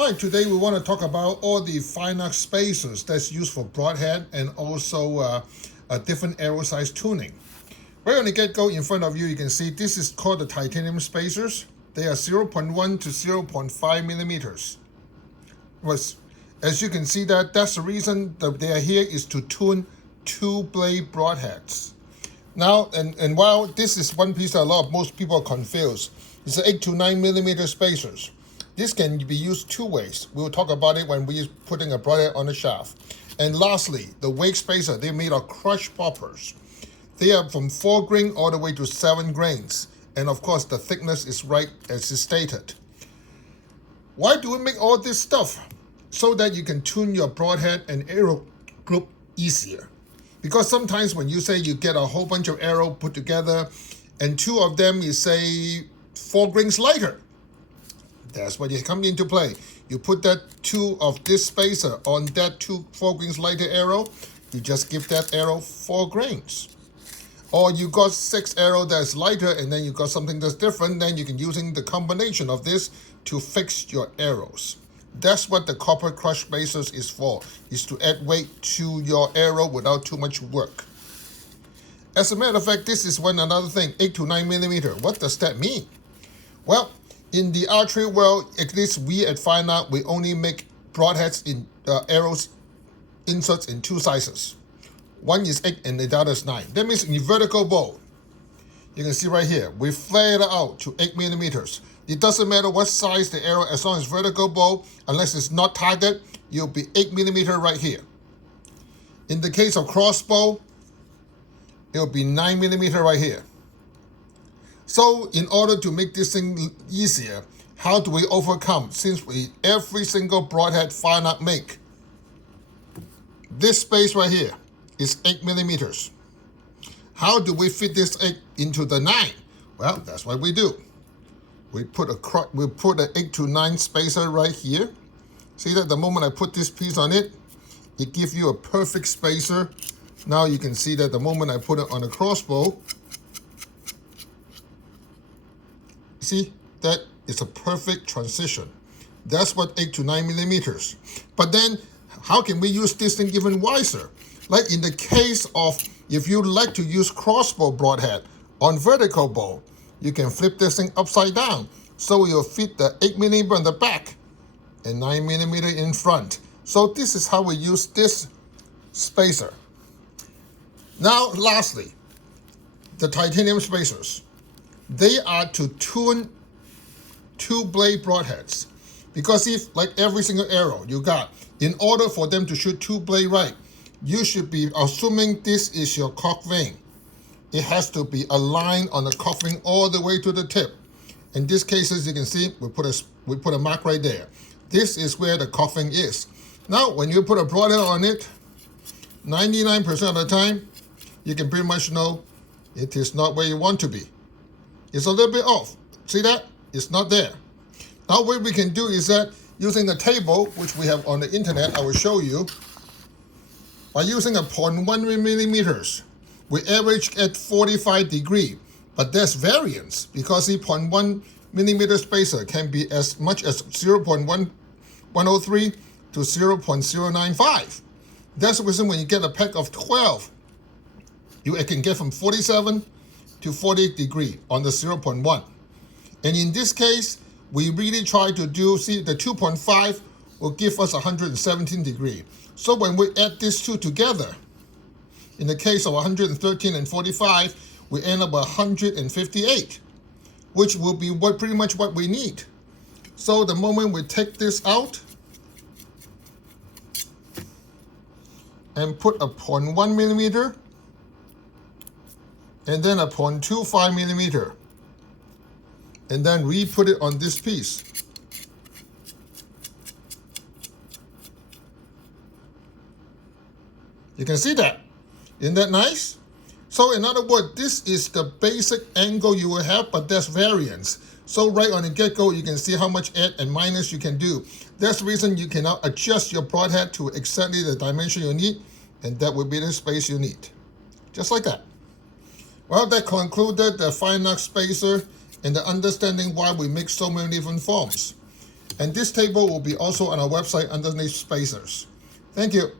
Hi, today we want to talk about all the Firenock spacers that's used for broadhead and also a different arrow size tuning. Right on the get-go in front of you, you can see this is called the titanium spacers. They are 0.1 to 0.5 millimeters. As you can see that's the reason that they are here is to tune two-blade broadheads. Now, and while this is one piece that most people are confused, it's an 8 to 9 millimeter spacers. This can be used two ways. We'll talk about it when we're putting a broadhead on the shaft. And lastly, the wake spacer, they're made of crushed poppers. They are from 4 grain all the way to 7 grains. And of course, the thickness is right as is stated. Why do we make all this stuff? So that you can tune your broadhead and arrow group easier. Because sometimes when you say you get a whole bunch of arrow put together and 2 of them is say 4 grains lighter. That's where you come into play. You put that 2 of this spacer on that 4 grains lighter arrow, you just give that arrow 4 grains. Or you got 6 arrow that's lighter and then you got something that's different, then you can using the combination of this to fix your arrows. That's what the copper crush spacers is for, is to add weight to your arrow without too much work. As a matter of fact, this is another thing, 8 to 9 millimeter. What does that mean? Well, in the archery world, at least we at Firenock, we only make broadheads in arrows inserts in 2 sizes. One is 8 and the other is 9. That means in the vertical bow, you can see right here, we flare it out to 8 millimeters. It doesn't matter what size the arrow, as long as vertical bow, unless it's not target, you'll be 8 millimeter right here. In the case of crossbow, it'll be 9 millimeter right here. So in order to make this thing easier, how do we overcome? Since every single broadhead Firenock make, this space right here is 8 millimeters. How do we fit this 8 into the 9? Well, that's what we do. We put an 8 to 9 spacer right here. See that the moment I put this piece on it, it gives you a perfect spacer. Now you can see that the moment I put it on a crossbow, see, that is a perfect transition. That's what 8 to 9 millimeters. But then, how can we use this thing even wiser? Like in the case of, if you like to use crossbow broadhead on vertical bow, you can flip this thing upside down. So you'll fit the 8 millimeter on the back and 9 millimeter in front. So this is how we use this spacer. Now, lastly, the titanium spacers. They are to tune 2-blade broadheads. Because if, like every single arrow you got, in order for them to shoot 2-blade right, you should be assuming this is your cock vein. It has to be aligned on the cock vein all the way to the tip. In this case, as you can see, we put a mark right there. This is where the cock vein is. Now, when you put a broadhead on it, 99% of the time, you can pretty much know it is not where you want to be. It's a little bit off. See that? It's not there. Now what we can do is that using the table, which we have on the internet, I will show you. By using a 0.1 millimeters, we average at 45 degrees, but there's variance because the 0.1 millimeter spacer can be as much as 0.103 to 0.095. That's the reason when you get a pack of 12, you can get from 47 to 48 degrees on the 0.1. And in this case, we really try to do, see the 2.5 will give us 117 degrees. So when we add these two together, in the case of 113 and 45, we end up 158, which will be pretty much what we need. So the moment we take this out and put a 0.1 millimeter and then a 0.25 millimeter, and then we put it on this piece. You can see that. Isn't that nice? So in other words, this is the basic angle you will have, but there's variance. So right on the get-go, you can see how much add and minus you can do. That's the reason you can now adjust your broadhead to exactly the dimension you need, and that will be the space you need. Just like that. Well, that concluded the Firenock spacer and the understanding why we make so many different forms. And this table will be also on our website underneath spacers. Thank you.